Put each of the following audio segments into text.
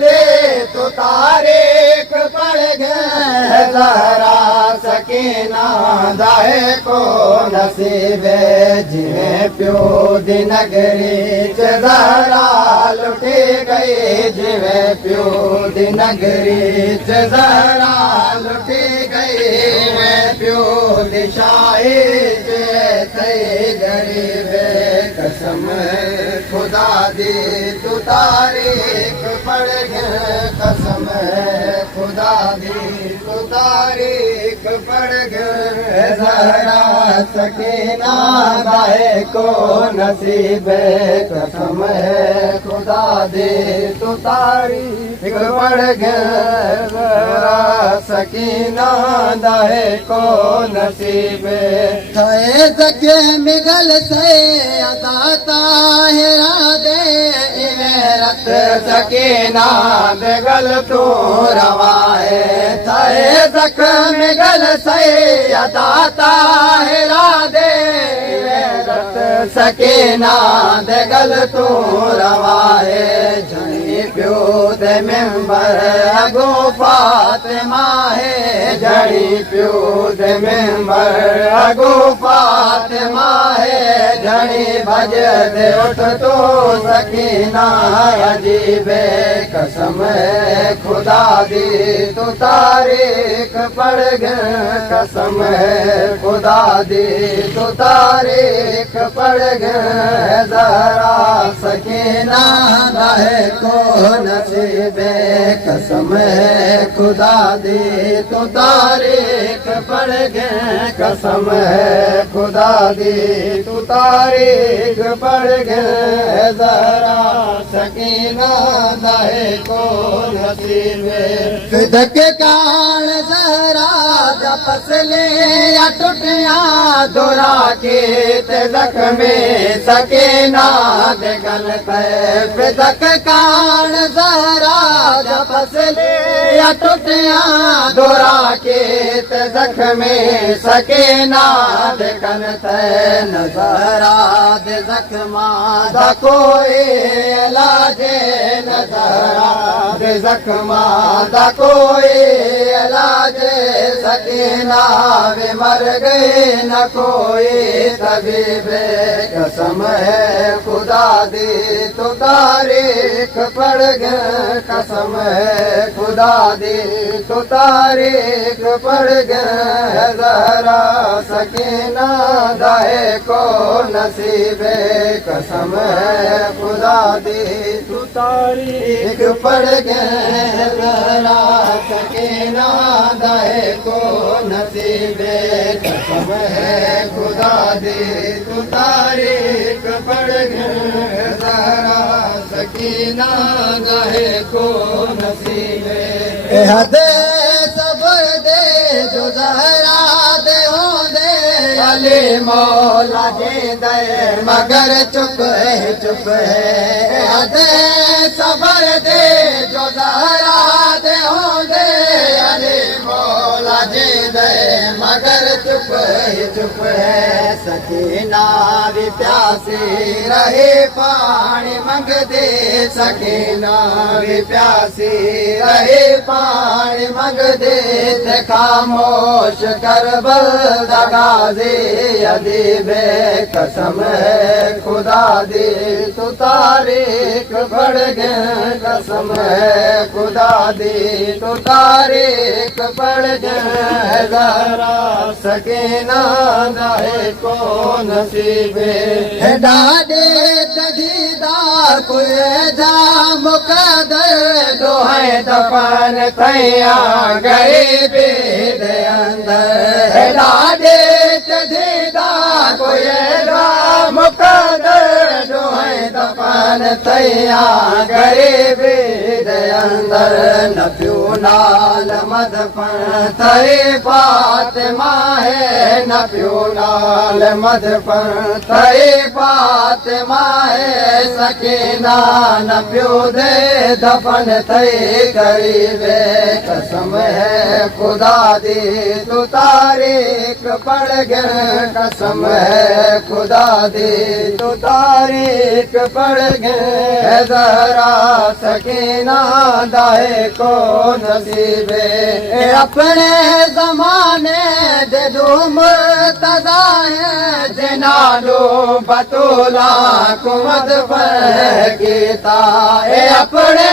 दे तो तारीख पढ़ गए ज़हरा सकीना दाए को नसीबे जिवें प्यो दी नगरी च ज़हरा लुटी गई जिवें प्यो दी नगरी च ज़हरा लुटी गई जिवें प्यो दी शाही थई गरीबे कसम खुदा दी तू तारीख पढ़ गए कसम खुदा दी तू तारीख पढ़ गए ज़हरा सकीना दाए को नसीब कसम खुदा दी तू तारीख पढ़ गए ज़हरा सकीना दाए को नसीब थे जगे मिगल से अदा ताहिरा दे रत सकीना बेगल तू रवाए थे जख मिगल से अदा ताहिरा दे रत सकीना बेगल तू रवाए झणी प्यो दे मेंबर अगो फातिमा है झणी प्यो दे मेंबर अगो फातिमा है झणी भज दे उठ तो सकीना अजीबे कसम खुदा दी तू तारीख पढ़ गए कसम खुदा दी तू तारीख पढ़ गए ज़हरा सकीना दाए को नसीबे कसम खुदा दी तू तारीख पढ़ गए कसम खुदा दी तू तारीख पढ़ गए ज़हरा सकीना दाए को नसीबे धके कान ज़हरा फसले या टुटिया दोरा के ते जख्मे सकीना दे गल पे धक कान ज़हरा फसले या टुटिया दोरा के ते जख्मे सकीना दे गल नज़रा दे जख्मा दा कोई इलाज नज़रा दे जख्मा दा कोई इलाज सकीना वे मर गए न कोई तबीब कसम है खुदा दी तो तारीख पढ़ गए कसम है खुदा दी तो तारीख पढ़ गए ज़हरा सकीना दाए को नसीब कसम है खुदा दी तू तारीख पढ़ गए ज़हरा सकीना दाए को नसीब कसम है खुदा दी तू तारीख पढ़ गए ज़हरा सकीना दाए को नसीब हदे सबर दे जो ज़हरा दे हो दे अली मौला जे दे मगर चुप है हदे सबर दे जो ज़हरा दे हो दे अली मौला जे दे मगर चुप है सकीना भी प्यासी रहे पानी मंग दे सकीना भी प्यासी रहे पानी मंग दे ते खामोश कर बल दगाज़ी अदीबे कसम है खुदा दी तू तारीख पढ़ गए कसम है खुदा दी तू तारीख पढ़ गए ज़हरा सकीना दाए को नसीबे डाडे तगीदार कोई जाम कदर दोहे दफन थैया गरीबी दे अंदर डाडे तगीदार कोई जाम कदर दोहे दफन थैया गरीबी दे अंदर न प्यो नाल मदफन थई फातिमा है न प्यो नाल मदफन थई फातिमा है सकीना न प्यो दे दफन थई करीबे कसम है खुदा दी तू तारीख पढ़ गिन कसम है खुदा दी तू तारीख पढ़ गिन जरा सकीना दाए को नसीबे अपने जमाने दे दूम तदाए जिनालो बतूला कुमद पर गीता अपने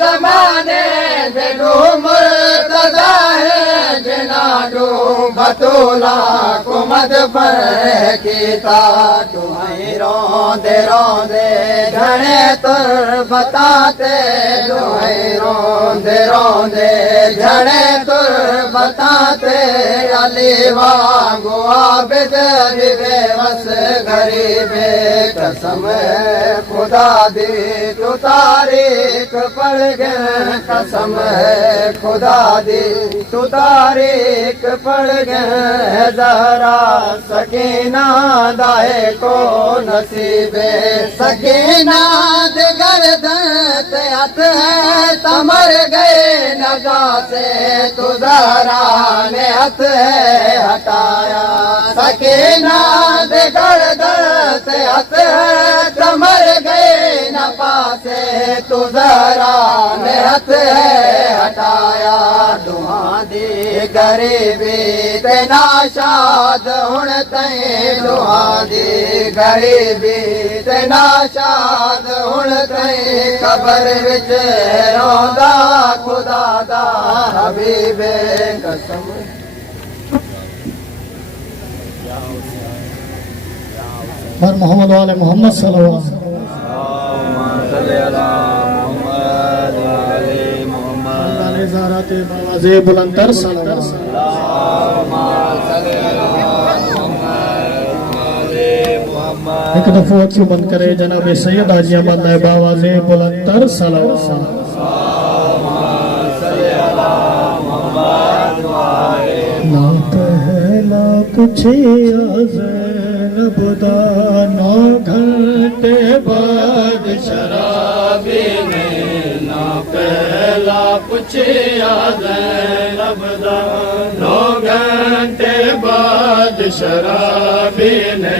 जमाने दे दूम तदाए जिनालो बतूला कुमद पर गीता तुम्हें रोंदे रोंदे घने तुर बताते तुम्हें रोंदे रोंदे घने तुर बताते अली वांगो आबिद बेबस गरीबे कसम है खुदा दी तू तारीख पढ़ गए कसम है खुदा दी तू तारीख पढ़ गए जरा सकीना दाए को नसीबे सकीना दे गर्दन ते हथ है तमर गए नगा से तू जरा ने हथ है हटाया सकीना दे गर्दन ते हथ है तमर गए न पासे तू जरा ने हथ है हटाया दुआ दी गरीबी ते नाशाद हुण तई दुआ दी गरीबी ते नाशाद हुण तई कबर विच रोंदा खुदा दा हबीबे कसम पर मोहम्मद वाले मोहम्मद सल्लल्लाहु अलैहि वसल्लम बुलंदर एक दफा अखियों बंद करे जनाब सैयद हाजी अहमद नायब आवाज़े बुलंदर सल्लल्लाहु ना पहला पूछिया ज़ैनब दा 9 घंटे बाद शराबी ने ना पहला पूछिया ज़ैनब दा 9 घंटे बाद शराबी ने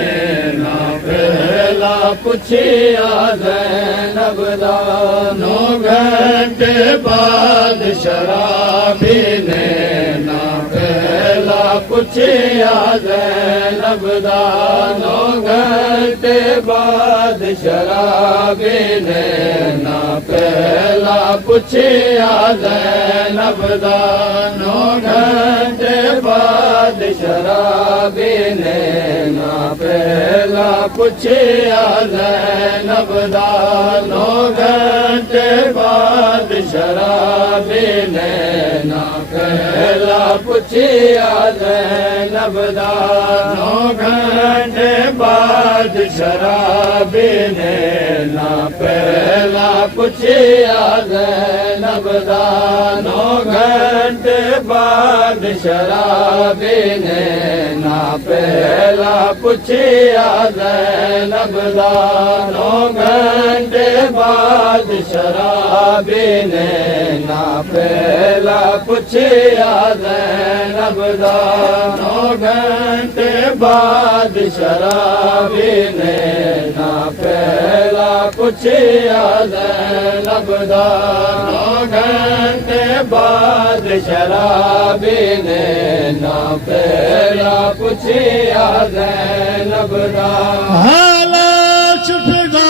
ना पहला पूछिया ज़ैनब दा 9 घंटे बाद शराबी ने ना पहला पूछिया ज़ैनब दा 9 घंटे बाद शराबी ने ना पहला पूछिया ज़ैनब दा 9 घंटे बाद शराबी ने ना पहला पूछिया ज़ैनब दा 9 घंटे बाद शराबी ने ना पहला पूछिया ज़ैनब दा 9 घंटे बाद शराबी ने ना पहला पूछिया ज़ैनब दा 9 घंटे बाद शराबी ने ना पहला पूछिया ज़ैनब दा 9 घंटे बाद शराबी ने ना पहला पूछिया ज़ैनब दा 9 घंटे बाद शराबी ने ना पहला पूछिया ज़ैनब दा 9 घंटे बाद शराबी ने ना पहला पूछिया ज़ैनब दा हालात फिदा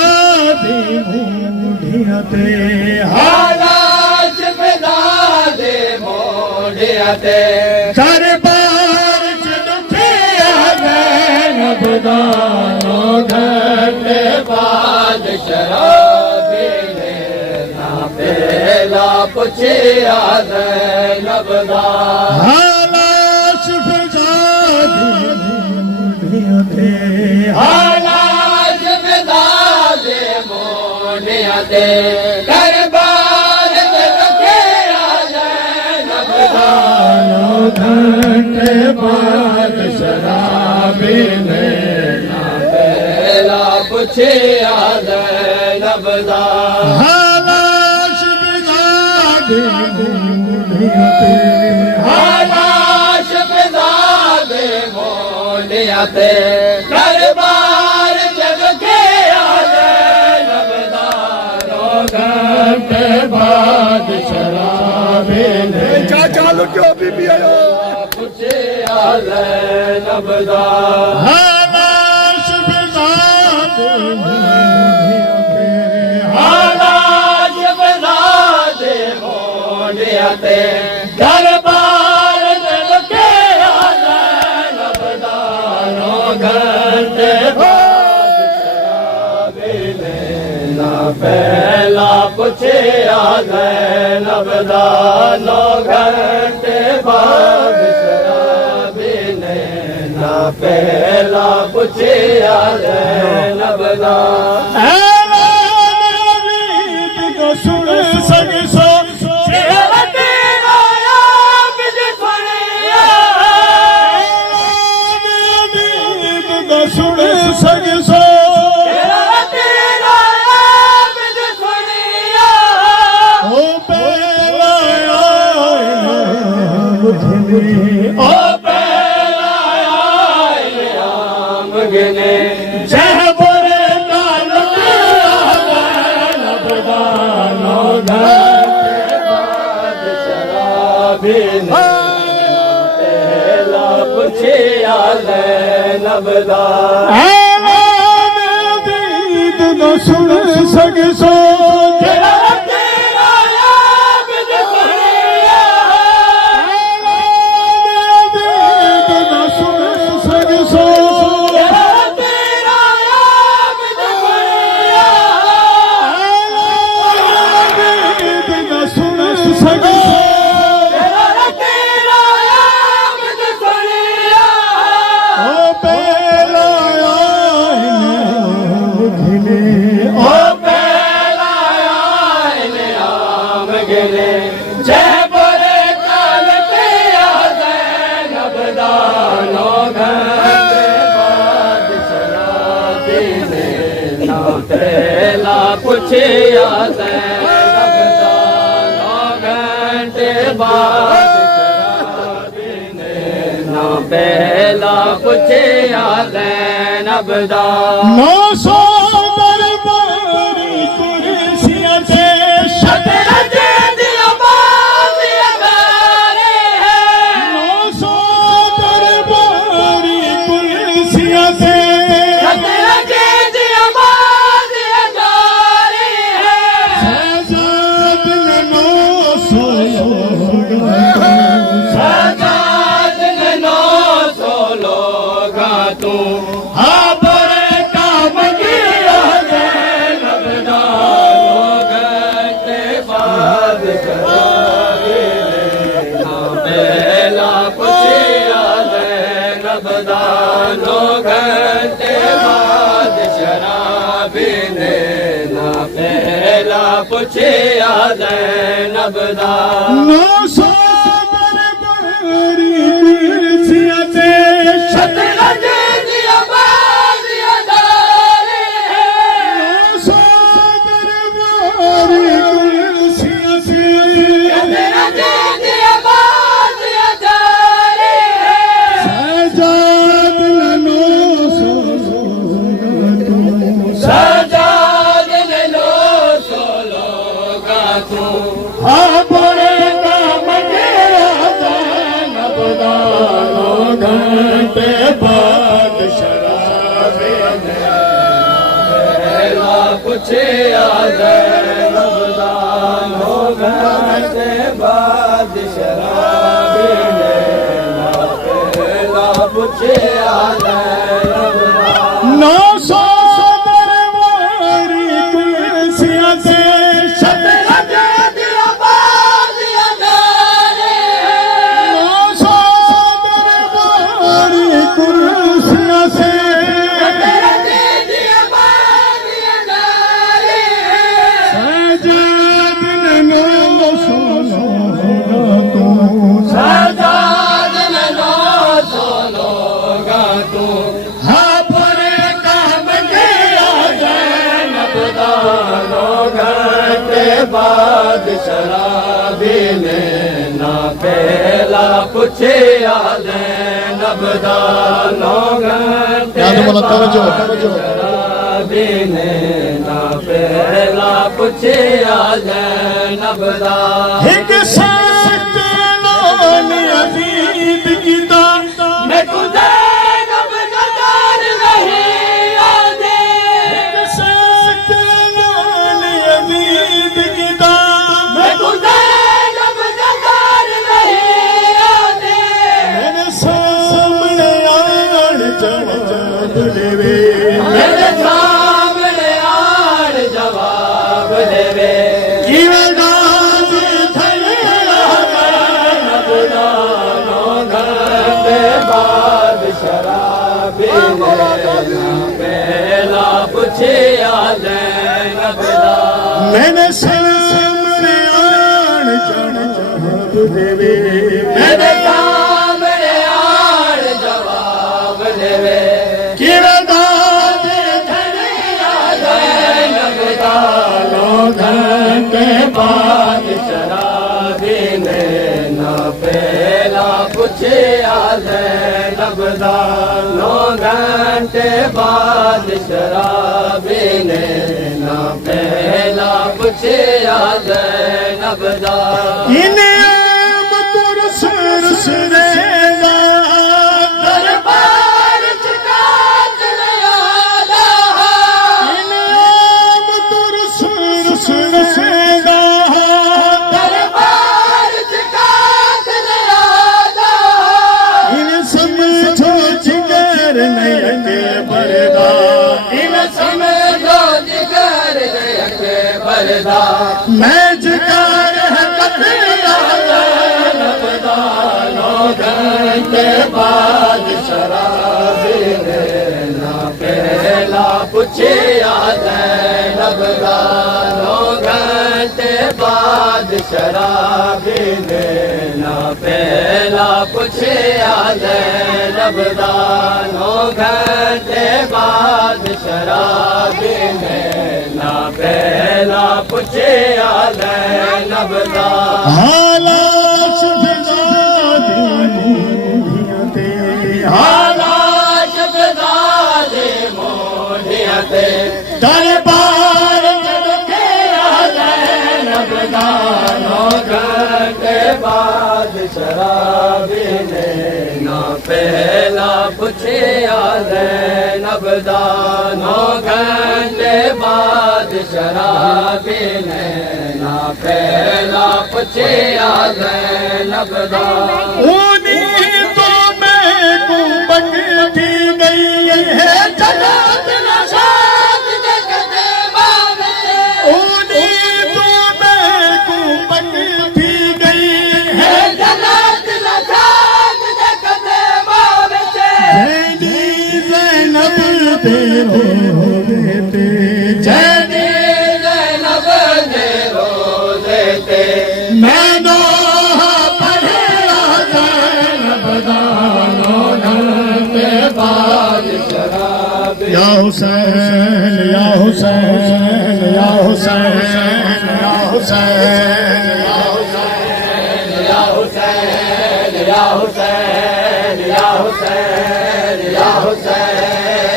दी मूढ़ियां ते हालात फिदा दे मोढ़ियां ते दरबार च दुखिया ज़ैनब दा 9 घंटे बाद शराबी ने ना पहला पूछिया ज़ैनब दा हालात फिदा दी मूढ़ियां ते हालात फिदा दे मोढ़ियां ते दरबार च दुखिया पुछिया ज़ैनब दा हालाश बिज़ादे मोनियाते हालाश बिज़ादे मोनियाते दरबार जग के ज़ैनब दा घंटे बाद शराबे ने चाचा लुटियो बीबी आयो पुछिया ज़ैनब दा हालाश बिज़ादे मोनियाते हालाश बिज़ादे मोनियाते दरबार जग के ज़ैनब दा घंटे बाद शराबे ने ना पहला पुछिया ज़ैनब दा 9 घंटे बाद शराबे ने ना पहला पुछिया ज़ैनब दा सुन सगसो सुन सगसो ओ बेला ओ पहला आम गिने जह बुरे काल नबदानो घंटे बाद शराबी ने पहला पुछिया ज़ैनब दा सुन सगसो पहला पुछिया ज़ैनब दा 9 घंटे बाद शराबी ने ना पहला पुछिया ज़ैनब दा 900 दरबारी कुर्सियां से शतरंज दी आबादी अगारे है 900 दरबारी कुर्सियां से शतरंज दी आबादी अगारे है शहजाद ने 900 शहजाद ने 900 लोगा तू हाँ बुरे काम किया ज़ैनब दा 9 घंटे बाद शराबी ने ना पहला पुछिया ज़ैनब दा 9 घंटे बाद शराबी ने ना पहला पुछिया ज़ैनब दा 900 दरबारी कुर्सियां से शतरंज दी आबादी अगारे है 900 दरबारी कुर्सियां से शतरंज दी आबादी अगारे है शहजाद ने 900 शहजाद ने 900 लोगा तू हाँ बुरे काम किया ज़ैनब दा 9 घंटे बाद शराबी ने पहला पुछिया ज़ैनब दा 9 घंटे बाद शराबी ने ना पहला पुछिया ज़ैनब दा 900 दरबारी कुर्सियां से शतरंज दी आबादी अगारे है 900 दरबारी कुर्सियां से शतरंज दी आबादी अगारे है शहजाद ने 900 शहजाद ने 900 लोगा तू शराबी ने ना पहला पुछे नबदा 9 घंटे याद बोला तवज्जो शराबी ने ना पहला पुछे नबदा एक साथ लोन अजीब कीता मैं तुझे नबदार नहीं आदे एक साथ लोन अजीब कीता मैं तुझे नबदार नहीं आदे मेरे सामने आन जवाब देवे मेरे सामने आड़ जवाब देवे किवें दाद थैला नबदा 9 घंटे बाद शराबी ने पहला पुछे नबदा मेरे सामने आन जवाब देवे मेरे सामने आड़ जवाब देवे किवें दाद नबदा 9 घंटे बाद शराबी ने ना पहला पुछे नबदा 9 घंटे बाद शराबी ने ना पहला पुछे नबदा इन्हें मतुर सुर सुरेगा दरबार चुका चले आला इन्हें मतुर सुर सुरेगा दरबार चुका चले आला इन्हें समझो जिगर नहीं के बरदा इन समझो जिगर के बरदा मैं जिगर है कतरा नबदा 9 घंटे बाद शराबी ने ना पहला पुछे नबदा 9 घंटे बाद शराबी ने ना पहला पुछे नबदा 9 घंटे बाद शराबी ने ना पहला पुछे नबदा हालाश भिजादी ते हालाश बदादे मोढ़िया ते दरबार के नबदा 9 घंटे बाद शराबी ने ना पहला पुछे नबदा 9 घंटे बाद शराबी ने ना पहला पुछे नबदा उन्हीं तो मैं को बकती गई है जन्नत नशात जगते बाबे उन्हीं तो मैं को बकती गई है जन्नत नशात जगते बाबे जैदी ज़ैनब तेरो देते जैदी ज़ैनब दे रोज़े ते मैं नोहा पढ़े ज़ैनब दा 9 घंटे बाद शराबी या हुसैन या हुसैन या हुसैन या हुसैन या या हुसैन या हुसैन या हुसैन या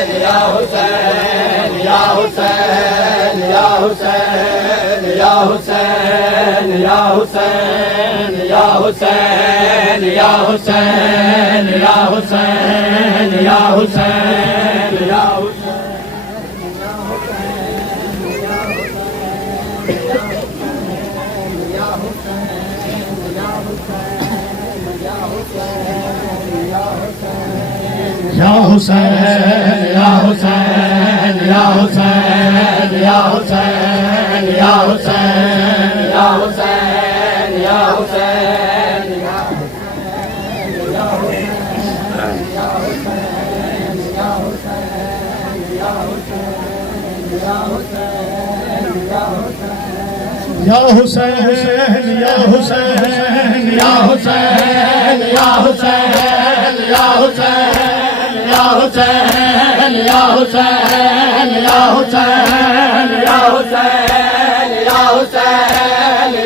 हुसैन या हुसैन या हुसैन या हुसैन या हुसैन या हुसैन या हुसैन या हुसैन या हुसैन या हुसैन या या हुसैन या हुसैन या हुसैन या हुसैन या हुसैन या हुसैन या हुसैन या हुसैन या हुसैन या हुसैन या हुसैन या हुसैन या हुसैन या हुसैन या हुसैन या हुसैन या हुसैन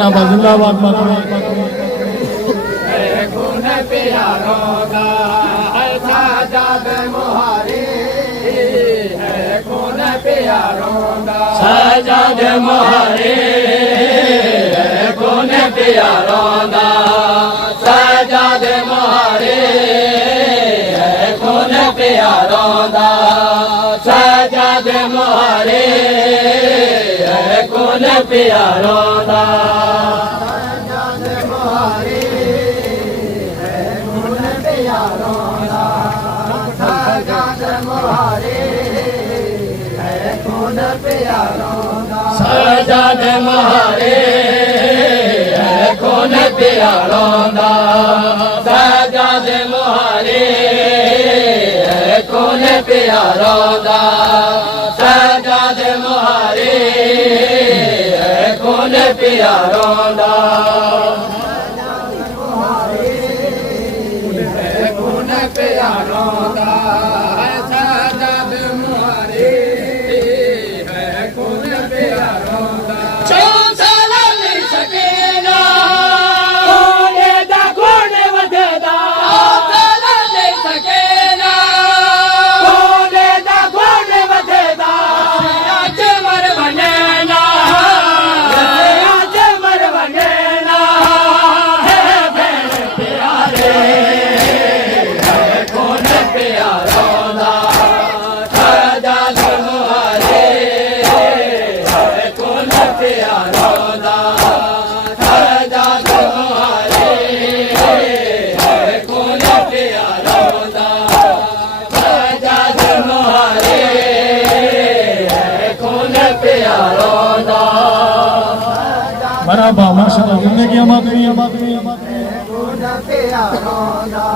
मारा जिंदाबाद माता खून प्यारों का साजाद मुहारे है खून प्यारों का साजाद मुहारे है खून प्यारों का साजाद मुहारे है खून प्यारों का साजाद मुहारे है खून प्यारों का साजाद मुहारे है खून प्यारों का साजाद मुहारे है खून प्यारों का साजाद मुहारे है खून प्यारों का खून प्यारों का साजाद मुहारे बराबर माशाल्लाह जिंदगी हमारी खून प्यारों का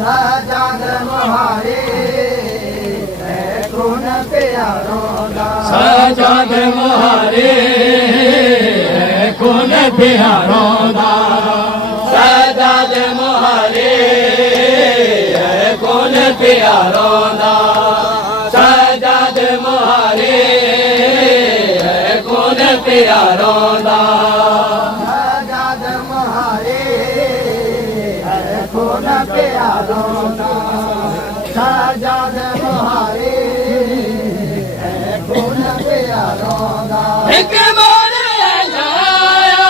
साजाद मुहारे है खून प्यारों का साजाद मुहारे है खून प्यारों का साजाद मुहारे है खून प्यारों का साजाद मुहारे है खून प्यारों का साजाद मुहारे है खून प्यारों का साजाद मुहारे है खून प्यारों का एक मोड़ लगाया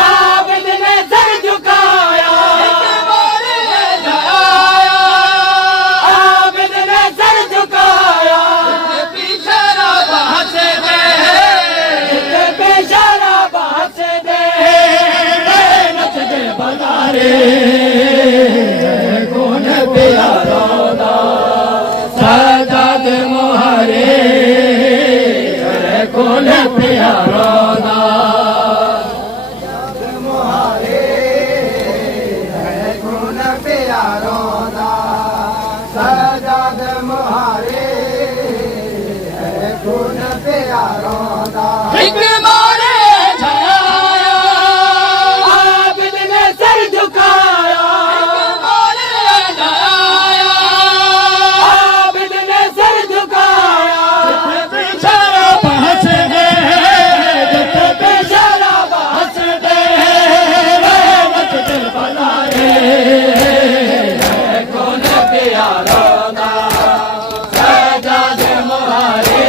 आबिद ने सर झुकाया एक मोड़ लगाया आबिद ने सर झुकाया पीछे ना बहस दे बेचारा बहस दे नच दे बनारे खून प्यारों का साजाद मुहारे खून प्यारों का मुहारे खून प्यारों का साजाद मुहारे खून प्यारों का एक मोड़े छाया आबिद ने सर झुकाया एक मोड़े छाया आबिद ने सर झुकाया बेचारा बहस दे बेचारा बहस दे नच दे बनाए कौन प्यारों का साजाद मुहारे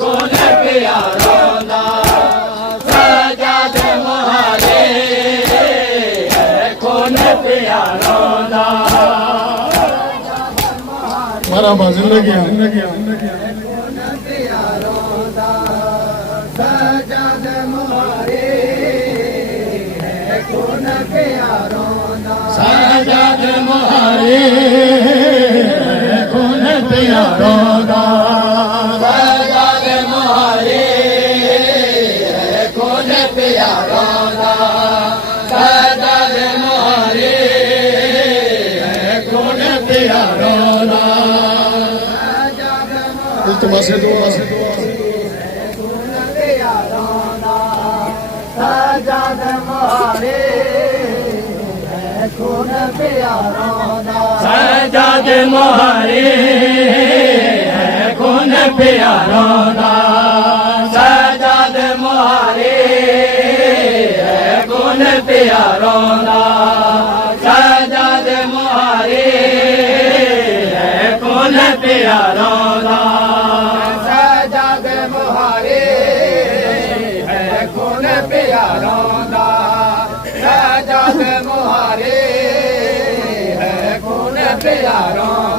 कौन प्यारों का साजाद मुहारे कौन प्यारों का बराबर जिंदगी साजाद मुहारे कौन प्यारों का साजाद मुहारे कौन प्यारों का साजाद मुहारे कौन प्यारों का साजाद मुहारे कौन प्यारों का इल्तिमास है दुआ साजाद मुहारे खून प्यारों का साजाद मुहारे खून प्यारों का साजाद मुहारे ਪਿਆਰਾਂ ਦਾ ਜਗ ਮੁਹਾਰੇ ਹੈ ਖੂਨ ਪਿਆਰਾਂ ਦਾ ਜਗ ਮੁਹਾਰੇ ਹੈ ਖੂਨ ਪਿਆਰਾਂ